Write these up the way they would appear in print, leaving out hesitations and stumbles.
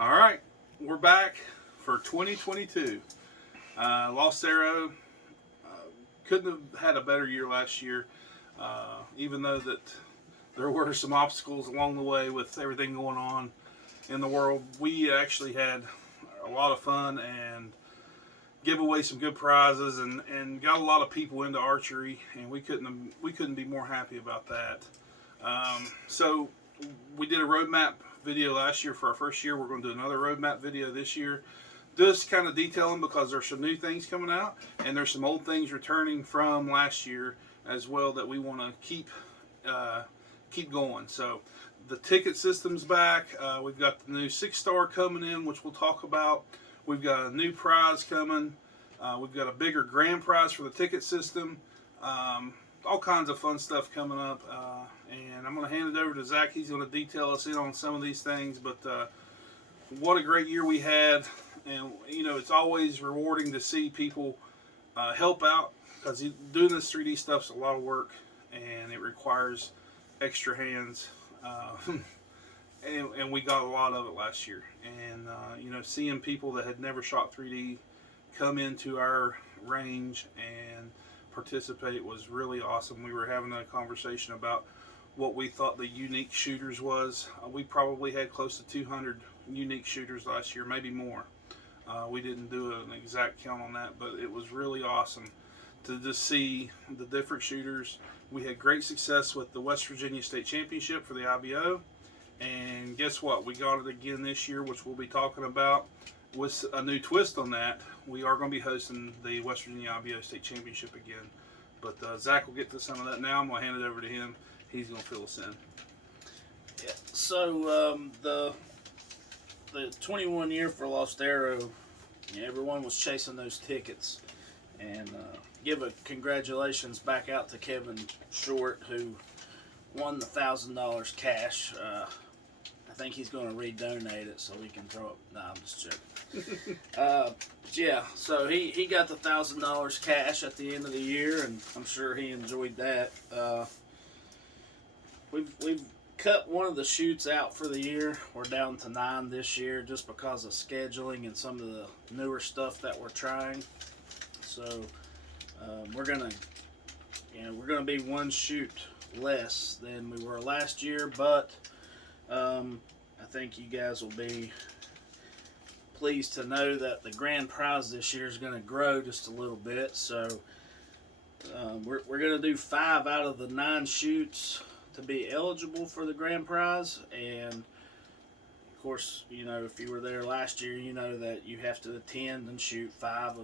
All right, we're back for 2022. Lost Arrow couldn't have had a better year last year, even though that there were some obstacles along the way with everything going on in the world. We actually had a lot of fun and give away some good prizes and got a lot of people into archery, and we couldn't be more happy about that. So we did a roadmap video last year for our first year. We're going to do another roadmap video this year. Just kind of detailing because there's some new things coming out and there's some old things returning from last year as well that we want to keep going. So the ticket system's back. We've got the new 6-star coming in, which we'll talk about. We've got a new prize coming. We've got a bigger grand prize for the ticket system. All kinds of fun stuff coming up. And I'm going to hand it over to Zach. He's going to detail us in on some of these things. But what a great year we had. And, you know, it's always rewarding to see people help out because doing this 3D stuff's a lot of work and it requires extra hands. And we got a lot of it last year. And, you know, seeing people that had never shot 3D come into our range and participate was really awesome. We were having a conversation about what we thought the unique shooters was. We probably had close to 200 unique shooters last year, maybe more. We didn't do an exact count on that, but it was really awesome to just see the different shooters. We had great success with the West Virginia State Championship for the IBO. And guess what? We got it again this year, which we'll be talking about. With a new twist on that, we are going to be hosting the West Virginia IBO State Championship again. But Zach will get to some of that now. I'm going to hand it over to him. He's going to fill us in. Yeah. So the 21 year for Lost Arrow, everyone was chasing those tickets, and give a congratulations back out to Kevin Short, who won the $1,000 cash. I think he's going to redonate it so we can throw it. No, I'm just joking. Yeah, so he got the $1,000 cash at the end of the year, and I'm sure he enjoyed that. We've cut one of the shoots out for the year. We're down to 9 this year just because of scheduling and some of the newer stuff that we're trying. So we're gonna be one shoot less than we were last year, but I think you guys will be pleased to know that the grand prize this year is going to grow just a little bit. So we're going to do 5 out of the 9 shoots to be eligible for the grand prize. And of course, you know, if you were there last year, you know that you have to attend and shoot 5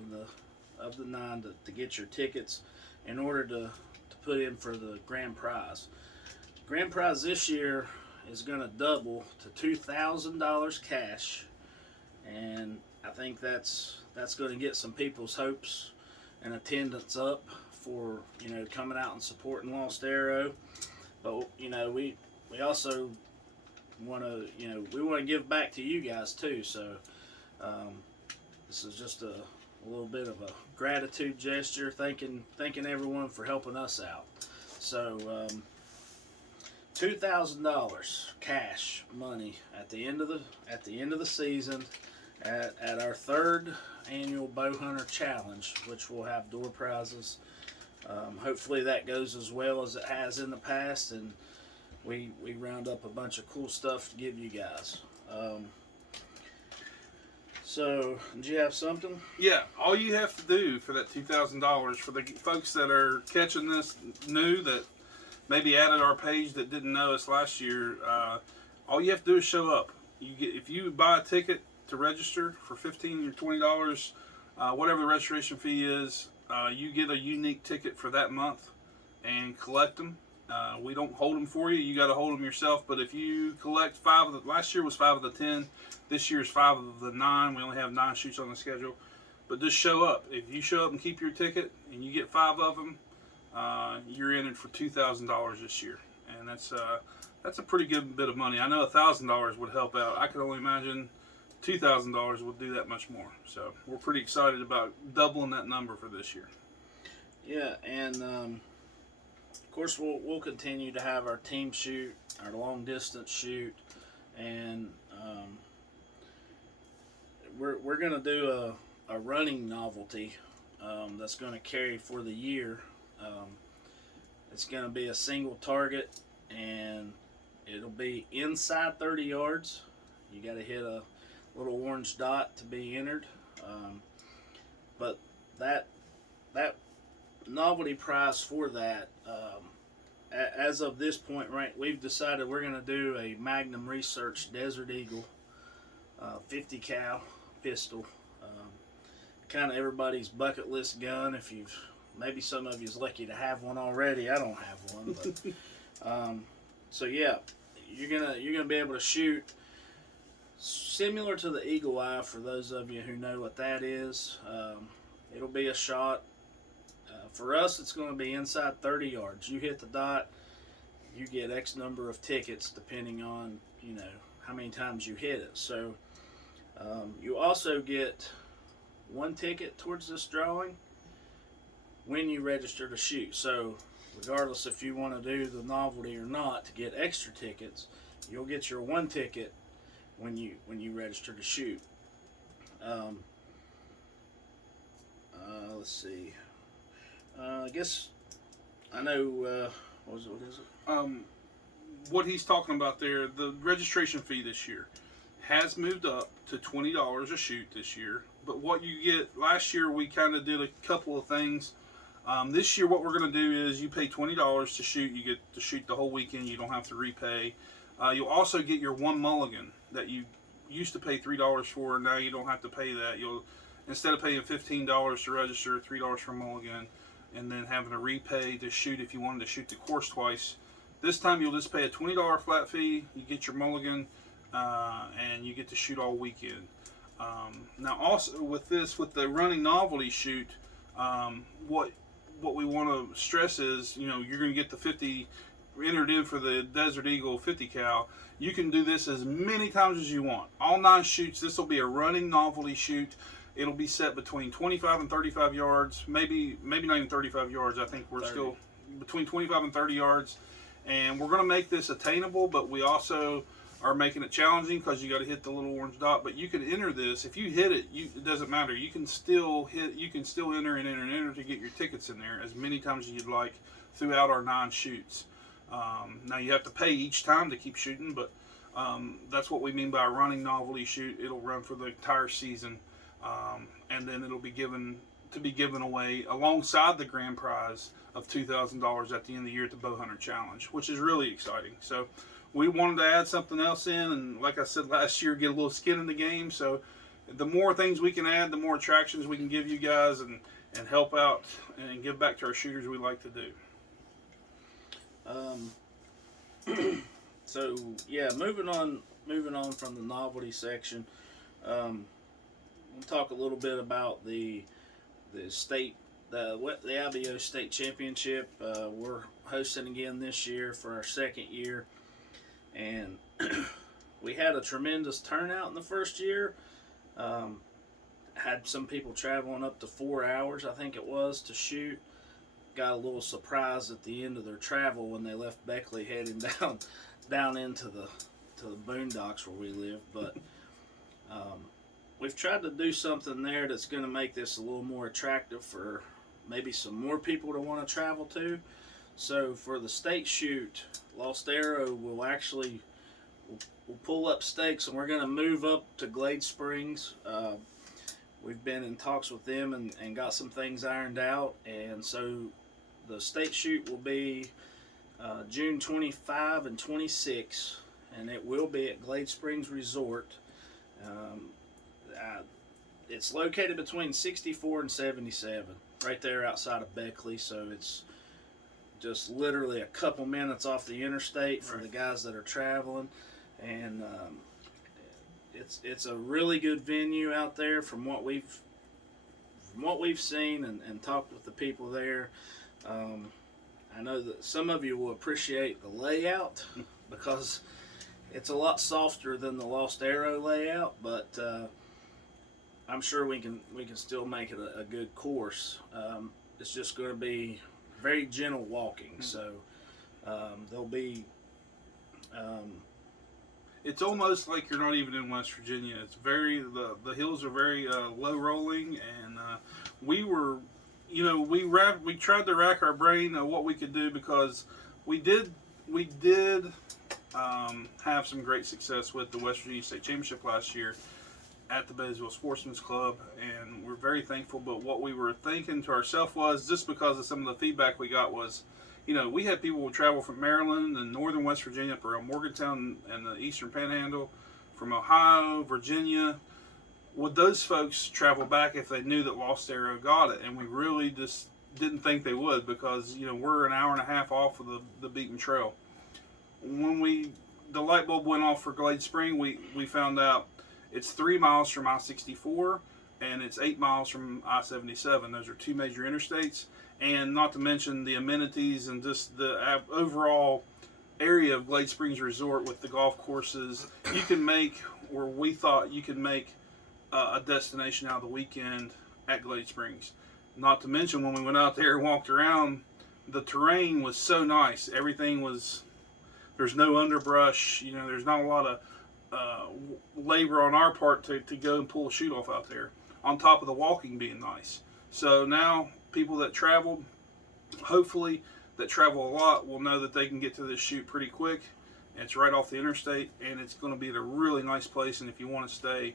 of the 9 to get your tickets in order to put in for the grand prize. Grand prize this year is going to double to $2,000 cash, and I think that's going to get some people's hopes and attendance up for, you know, coming out and supporting Lost Arrow. But you know, we also want to give back to you guys too. So this is just a little bit of a gratitude gesture, thanking everyone for helping us out. So $2,000 cash money at the end of the season at our 3rd annual Bow Hunter Challenge, which will have door prizes. Hopefully that goes as well as it has in the past, and we round up a bunch of cool stuff to give you guys. So, did you have something? Yeah, all you have to do for that $2,000, for the folks that are catching this new that maybe added our page that didn't know us last year, all you have to do is show up. If you buy a ticket to register for $15 or $20, whatever the registration fee is, you get a unique ticket for that month and collect them. We don't hold them for you. You got to hold them yourself. But if you collect 5 of the, last year was 5 of the 10. This year is 5 of the 9. We only have 9 shoots on the schedule. But just show up. If you show up and keep your ticket and you get 5 of them, you're in it for $2,000 this year. And that's a pretty good bit of money. I know $1,000 would help out. I could only imagine $2,000 would do that much more. So we're pretty excited about doubling that number for this year. Yeah, and of course we'll continue to have our team shoot, our long distance shoot, and we're gonna do a running novelty that's gonna carry for the year. It's gonna be a single target, and it'll be inside 30 yards. You got to hit a little orange dot to be entered. But that novelty prize for that, as of this point, right, we've decided we're going to do a Magnum Research Desert Eagle 50 cal pistol. Kind of everybody's bucket list gun. If you've maybe some of you's lucky to have one already. I don't have one, but so yeah, you're gonna be able to shoot similar to the Eagle Eye. For those of you who know what that is, it'll be a shot. For us, it's going to be inside 30 yards. You hit the dot, you get X number of tickets depending on how many times you hit it. So you also get one ticket towards this drawing when you register to shoot. So regardless if you want to do the novelty or not, to get extra tickets, you'll get your one ticket when you register to shoot. Let's see. I guess I know. What is it? What he's talking about there, the registration fee this year has moved up to $20 a shoot this year. But what you get, last year we kind of did a couple of things. This year what we're going to do is you pay $20 to shoot. You get to shoot the whole weekend. You don't have to repay. You'll also get your one mulligan that you used to pay $3 for. Now you don't have to pay that. You'll, instead of paying $15 to register, $3 for a mulligan, and then having to repay to shoot if you wanted to shoot the course twice. This time you'll just pay a $20 flat fee. You get your mulligan, and you get to shoot all weekend. Now also with the running novelty shoot, what we want to stress is, you're going to get the 50 entered in for the Desert Eagle 50 cal. You can do this as many times as you want. All 9 shoots. This will be a running novelty shoot. It'll be set between 25 and 35 yards. Maybe not even 35 yards. I think we're 30. Still between 25 and 30 yards. And we're going to make this attainable, but we also are making it challenging because you got to hit the little orange dot. But you can enter this. If you hit it, it doesn't matter. You can still hit. You can still enter and enter and enter to get your tickets in there as many times as you'd like throughout our 9 shoots. Now you have to pay each time to keep shooting, but that's what we mean by a running novelty shoot. It'll run for the entire season, and then it'll be given away alongside the grand prize of $2,000 at the end of the year at the Bow Hunter Challenge, which is really exciting. So we wanted to add something else in, and like I said last year, get a little skin in the game. So the more things we can add, the more attractions we can give you guys, and help out and give back to our shooters we like to do. So yeah, moving on from the novelty section, we'll talk a little bit about the state, the Alveo State Championship. We're hosting again this year for our 2nd year, and we had a tremendous turnout in the first year. Had some people traveling up to 4 hours, I think it was, to shoot. Got a little surprised at the end of their travel when they left Beckley heading down into the boondocks where we live. But we've tried to do something there that's going to make this a little more attractive for maybe some more people to want to travel to. So for the state shoot, Lost Arrow will actually we'll pull up stakes, and we're going to move up to Glade Springs. We've been in talks with them and got some things ironed out, and so the state shoot will be June 25 and 26, and it will be at Glade Springs Resort. It's located between 64 and 77, right there outside of Beckley, so it's just literally a couple minutes off the interstate for the guys that are traveling, and it's a really good venue out there from what we've seen and talked with the people there. I know that some of you will appreciate the layout because it's a lot softer than the Lost Arrow layout, but I'm sure we can still make it a good course. It's just going to be very gentle walking, so there'll be. it's almost like you're not even in West Virginia. It's very the hills are very low rolling, and we were, we tried to rack our brain of what we could do because we did have some great success with the West Virginia State Championship last year at the Baysville Sportsman's Club, and we're very thankful. But what we were thinking to ourselves was, just because of some of the feedback we got was, we had people who travel from Maryland and northern West Virginia up around Morgantown and the eastern Panhandle, from Ohio, Virginia. Would those folks travel back if they knew that Lost Arrow got it? And we really just didn't think they would, because we're an hour and a half off of the beaten trail. When the light bulb went off for Glade Spring, we found out it's 3 miles from I-64 and it's 8 miles from I-77. Those are two major interstates, and not to mention the amenities and just the overall area of Glade Springs Resort with the golf courses. You can make, or we thought you could make, a destination out of the weekend at Glade Springs. Not to mention, when we went out there and walked around, the terrain was so nice. Everything was, there's no underbrush, there's not a lot of labor on our part to go and pull a shoot off out there, on top of the walking being nice. So now people that travel, hopefully that travel a lot, will know that they can get to this shoot pretty quick. It's right off the interstate, and it's going to be at a really nice place. And if you want to stay,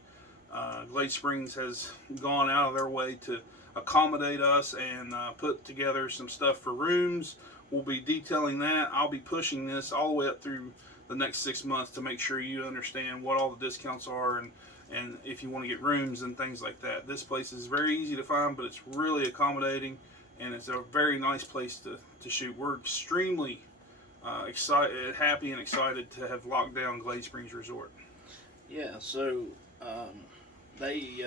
Glade Springs has gone out of their way to accommodate us and put together some stuff for rooms. We'll be detailing that. I'll be pushing this all the way up through the next 6 months to make sure you understand what all the discounts are, and if you want to get rooms and things like that. This place is very easy to find, but it's really accommodating, and it's a very nice place to shoot. We're extremely excited, happy and excited to have locked down Glade Springs Resort. Yeah, so they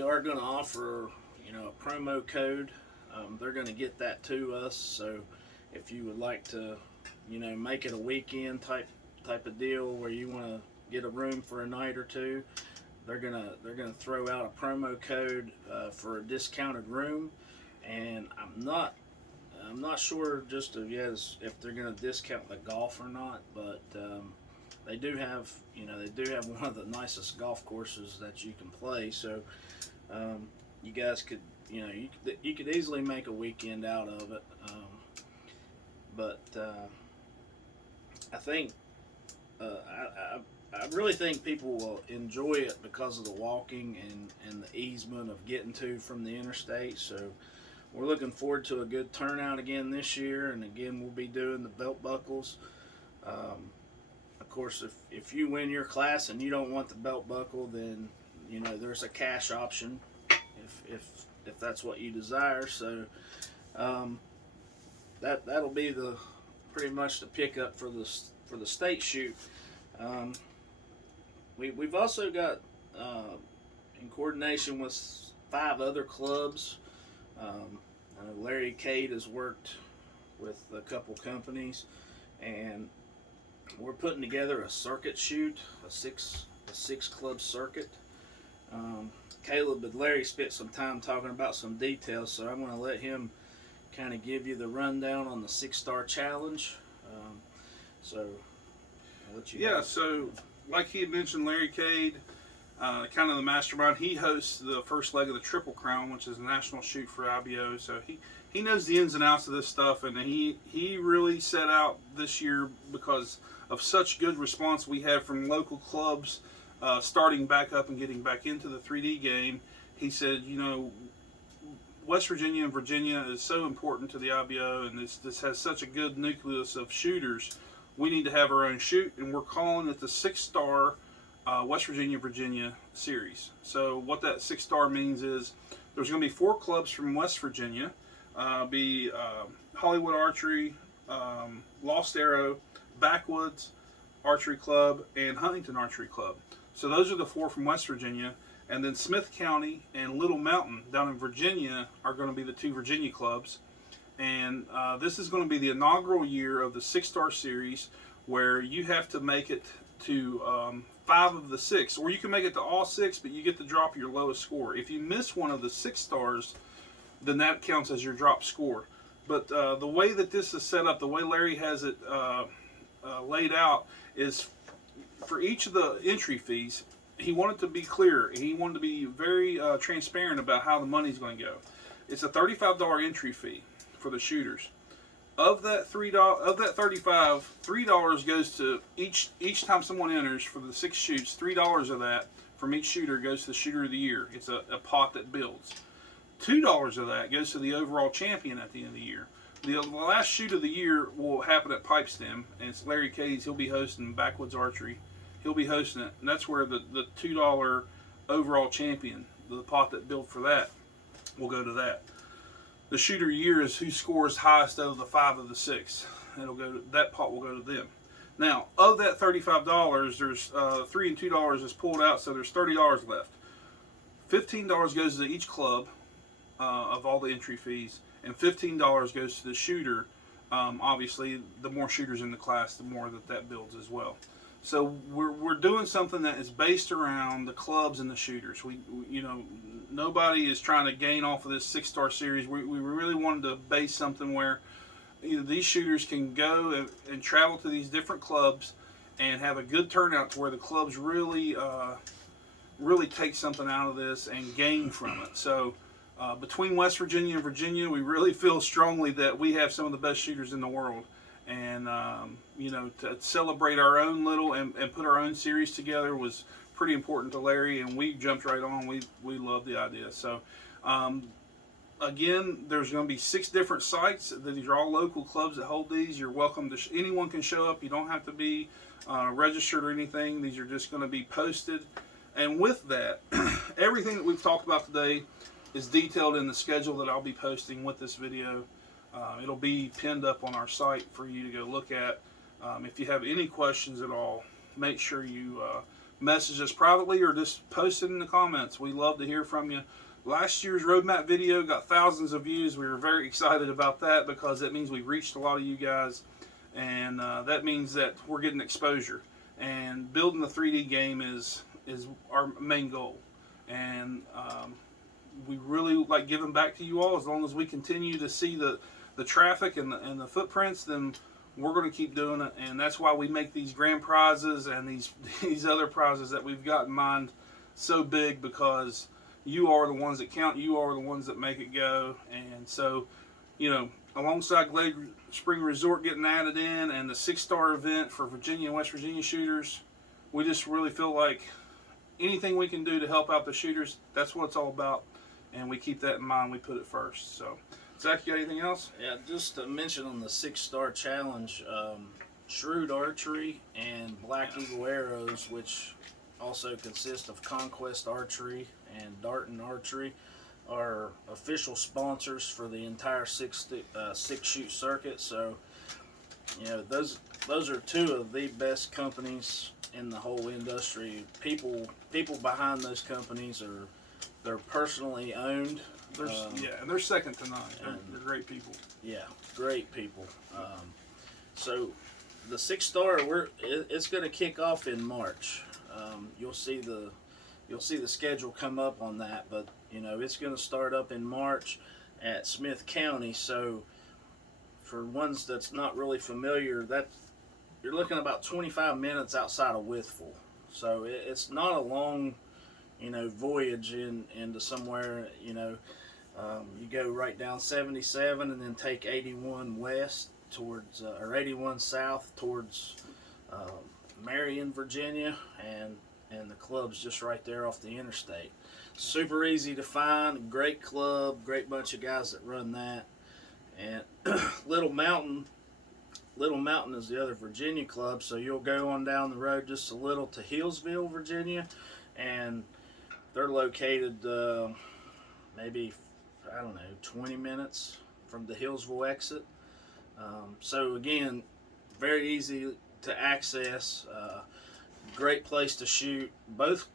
are going to offer a promo code. They're going to get that to us. So if you would like to make it a weekend type of deal where you want to get a room for a night or two, they're gonna throw out a promo code for a discounted room, and I'm not sure just yet if they're gonna discount the golf or not, but they do have one of the nicest golf courses that you can play. So you guys could you could easily make a weekend out of it, but I think I really think people will enjoy it because of the walking and the easement of getting to from the interstate. So we're looking forward to a good turnout again this year, and again we'll be doing the belt buckles. Of course, if you win your class and you don't want the belt buckle, then there's a cash option if that's what you desire. So that'll be pretty much the pickup for the state shoot. We've also got, in coordination with 5 other clubs, I know Larry Cade has worked with a couple companies, and we're putting together a circuit shoot, a six club circuit. Caleb and Larry spent some time talking about some details, so I'm going to let him kind of give you the rundown on the 6-star challenge. So I'll let you know. So like he had mentioned, Larry Cade, kind of the mastermind, he hosts the first leg of the Triple Crown, which is a national shoot for IBO. So he knows the ins and outs of this stuff, and he really set out this year because of such good response we had from local clubs starting back up and getting back into the 3D game. He said, West Virginia and Virginia is so important to the IBO, and this has such a good nucleus of shooters. We need to have our own shoot, and we're calling it the 6-star West Virginia series. So what that 6-star means is there's going to be 4 clubs from West Virginia, be Hollywood Archery, Lost Arrow, Backwoods Archery Club, and Huntington Archery Club. So those are the 4 from West Virginia. And then Smith County and Little Mountain down in Virginia are going to be the 2 Virginia clubs. And this is going to be the inaugural year of the 6-star series, where you have to make it to 5 of the 6. Or you can make it to all 6, but you get to drop your lowest score. If you miss one of the 6 stars, then that counts as your drop score. But the way that this is set up, the way Larry has it laid out, is for each of the entry fees, he wanted to be clear. He wanted to be very transparent about how the money's going to go. It's a $35 entry fee for the shooters. Of that $35, $3 goes to each time someone enters for the 6 shoots. $3 of that from each shooter goes to the shooter of the year. It's a pot that builds. $2 of that goes to the overall champion at the end of the year. The last shoot of the year will happen at Pipestem, and it's Larry Case. He'll be hosting Backwoods Archery. He'll be hosting it, and that's where the $2 overall champion, the pot that built for that, will go to that. The shooter year is who scores highest out of the 5 of the 6. It'll go to, that pot will go to them. Now, of that $35, there's $3 and $2 is pulled out, so there's $30 left. $15 goes to each club of all the entry fees, and $15 goes to the shooter. Obviously, the more shooters in the class, the more that builds as well. So we're doing something that is based around the clubs and the shooters. We nobody is trying to gain off of this 6-star series. We really wanted to base something where these shooters can go and travel to these different clubs and have a good turnout to where the clubs really take something out of this and gain from it. So between West Virginia and Virginia, we really feel strongly that we have some of the best shooters in the world. And to celebrate our own little and put our own series together was pretty important to Larry, and we jumped right on. We love the idea. So again, there's going to be 6 different sites. These are all local clubs that hold these. You're welcome to anyone can show up. You don't have to be registered or anything. These are just going to be posted. And with that, everything that we've talked about today is detailed in the schedule that I'll be posting with this video. It'll be pinned up on our site for you to go look at. If you have any questions at all, make sure you message us privately or just post it in the comments. We love to hear from you. Last year's roadmap video got thousands of views. We were very excited about that because that means we reached a lot of you guys, and that means that we're getting exposure. And building the 3D game is our main goal. And we really like giving back to you all. As long as we continue to see the traffic and the footprints, then we're going to keep doing it. And that's why we make these grand prizes and these other prizes that we've got in mind so big, because you are the ones that count. You are the ones that make it go. And so, alongside Glade Spring Resort getting added in and the 6-star event for Virginia and West Virginia shooters, we just really feel like anything we can do to help out the shooters, that's what it's all about. And we keep that in mind. We put it first. So, Zach, you got anything else? Yeah, just to mention on the 6-star challenge, Shrewd Archery and Black Eagle Arrows, which also consist of Conquest Archery and Darton Archery, are official sponsors for the entire 6-shoot circuit. So, those are 2 of the best companies in the whole industry. People behind those companies they're personally owned. And they're second to none. They're great people. Yeah, great people. So the 6-star, it's going to kick off in March. You'll see the schedule come up on that, but it's going to start up in March at Smith County. So for ones that's not really familiar, that you're looking at about 25 minutes outside of Withful. So it's not a long voyage into somewhere. You go right down 77 and then take 81 west towards or 81 south towards Marion, Virginia, and the club's just right there off the interstate. Super easy to find, great club, great bunch of guys that run that. And Little Mountain is the other Virginia club, so you'll go on down the road just a little to Hillsville, Virginia, and they're located maybe, 20 minutes from the Hillsville exit. So again, very easy to access, great place to shoot. Both,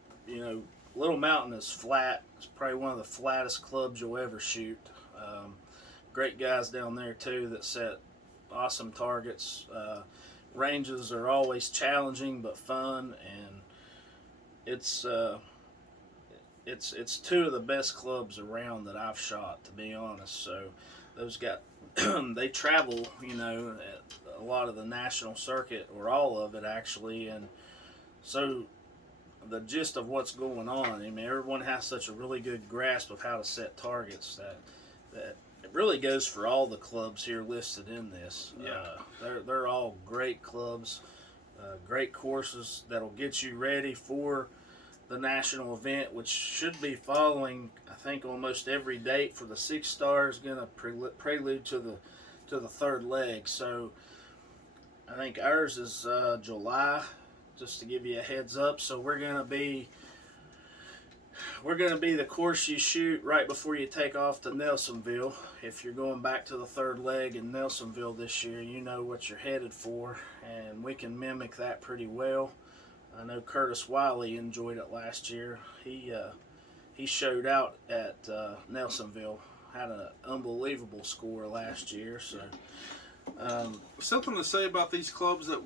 Little Mountain is flat. It's probably one of the flattest clubs you'll ever shoot. Great guys down there too that set awesome targets. Ranges are always challenging but fun, and it's 2 of the best clubs around that I've shot, to be honest. So those got they travel, a lot of the national circuit, or all of it actually, and So the gist of what's going on, I mean, everyone has such a really good grasp of how to set targets that it really goes for all the clubs here listed in this. Yeah. They're all great clubs, great courses that'll get you ready for the national event, which should be following, I think, almost every date for the 6-star is going to prelude to the third leg. So I think ours is July, just to give you a heads up. So we're gonna be the course you shoot right before you take off to Nelsonville. If you're going back to the third leg in Nelsonville this year, you know what you're headed for, and we can mimic that pretty well. I know Curtis Wiley enjoyed it last year. He showed out at Nelsonville, had an unbelievable score last year. So. Something to say about these clubs that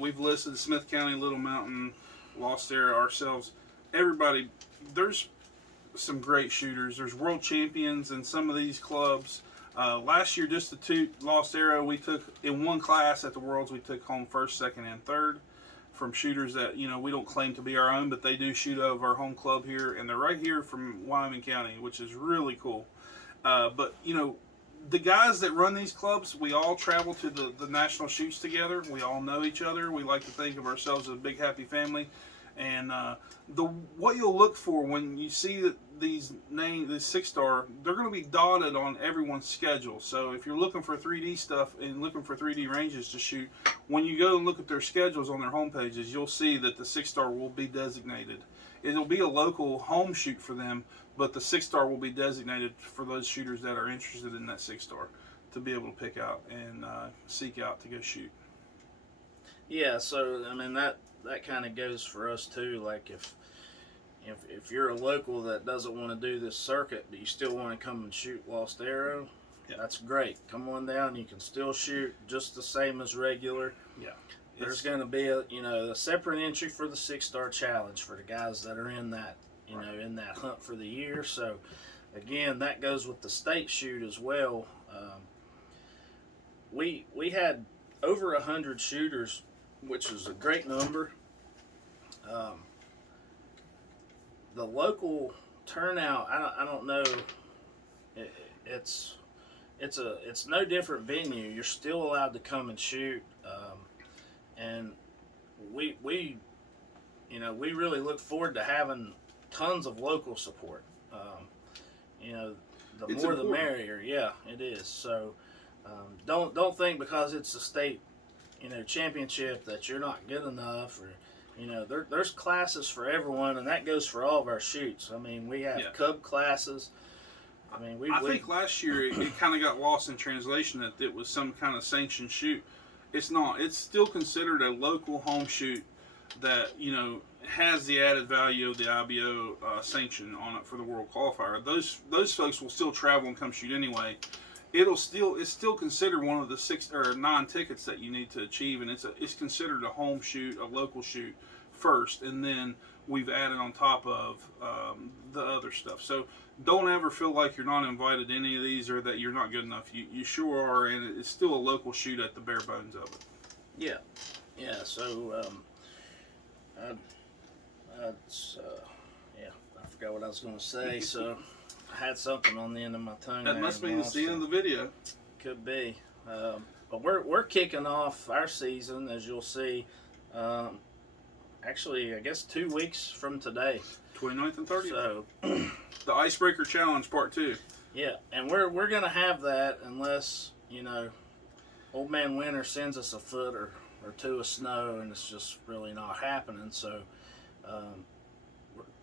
we've listed: Smith County, Little Mountain, Lost Arrow, ourselves. Everybody, there's some great shooters. There's world champions in some of these clubs. Last year, just to toot Lost Arrow, we took in one class at the Worlds. We took home first, second, and third from shooters that we don't claim to be our own, but they do shoot out of our home club here, and they're right here from Wyoming County, which is really cool. But the guys that run these clubs, we all travel to the national shoots together. We all know each other. We like to think of ourselves as a big happy family. And what you'll look for when you see that these 6-star, they're going to be dotted on everyone's schedule. So if you're looking for 3D stuff and looking for 3D ranges to shoot, when you go and look at their schedules on their home pages, you'll see that the 6-star will be designated. It'll be a local home shoot for them, but the 6-star will be designated for those shooters that are interested in that 6-star to be able to pick out and seek out to go shoot. Yeah, so I mean that kind of goes for us too. Like if you're a local that doesn't want to do this circuit, but you still want to come and shoot Lost Arrow, yeah, that's great. Come on down. You can still shoot just the same as regular. Yeah. There's going to be a separate entry for the 6-star challenge for the guys that are in that in that hunt for the year. So again, that goes with the state shoot as well. We had over 100 shooters, which is a great number. The local turnout, I don't know. It's no different venue. You're still allowed to come and shoot. And we really look forward to having tons of local support. The It's more important. the merrier. Yeah, it is. So don't think because it's a state championship that you're not good enough, or there's classes for everyone, and that goes for all of our shoots. I mean, we have cub classes. I mean, I think last year it kind of got lost in translation that it was some kind of sanctioned shoot. It's not. It's still considered a local home shoot that has the added value of the IBO sanction on it for the World Qualifier. Those folks will still travel and come shoot anyway. It's still considered one of the 6 or 9 tickets that you need to achieve, and it's considered a home shoot, a local shoot first, and then we've added on top of the other stuff. So don't ever feel like you're not invited to any of these or that you're not good enough. You sure are, and it's still a local shoot at the bare bones of it. Yeah. So I forgot what I was going to say. So I had something on the end of my tongue. That must mean it's the end of the video. Could be. But we're kicking off our season, as you'll see. Actually, I guess 2 weeks from today. 29th and 30th. So the Icebreaker Challenge Part 2. Yeah, and we're gonna have that unless Old Man Winter sends us a foot or 2 of snow, and it's just really not happening. So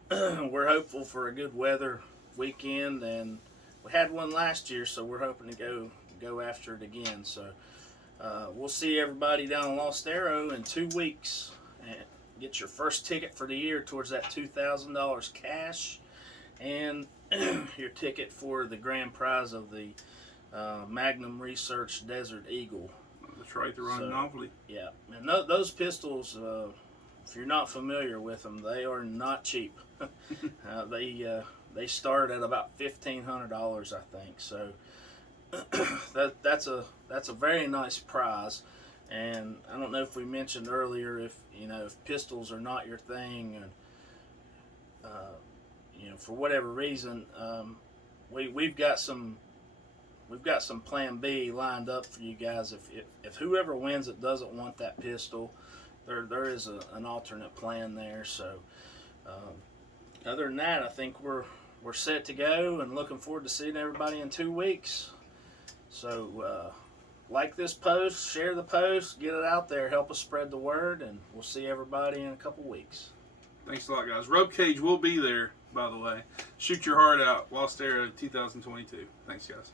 we're hopeful for a good weather weekend, and we had one last year, so we're hoping to go after it again. So we'll see everybody down in Lost Arrow in 2 weeks, and get your first ticket for the year towards that $2,000 cash, and your ticket for the grand prize of the Magnum Research Desert Eagle. That's right, the Run Novelty. Yeah, and those pistols, if you're not familiar with them, they are not cheap. They start at about $1,500, I think. So that's a very nice prize. And I don't know if we mentioned earlier, if if pistols are not your thing, and for whatever reason, we've got some plan B lined up for you guys. If whoever wins it doesn't want that pistol, there is an alternate plan there. So other than that, I think we're set to go, and looking forward to seeing everybody in 2 weeks. So like this post, share the post, get it out there, help us spread the word, and we'll see everybody in a couple weeks. Thanks a lot, guys. Rope Cage will be there, by the way. Shoot your heart out. Lost Arrow 2022. Thanks, guys.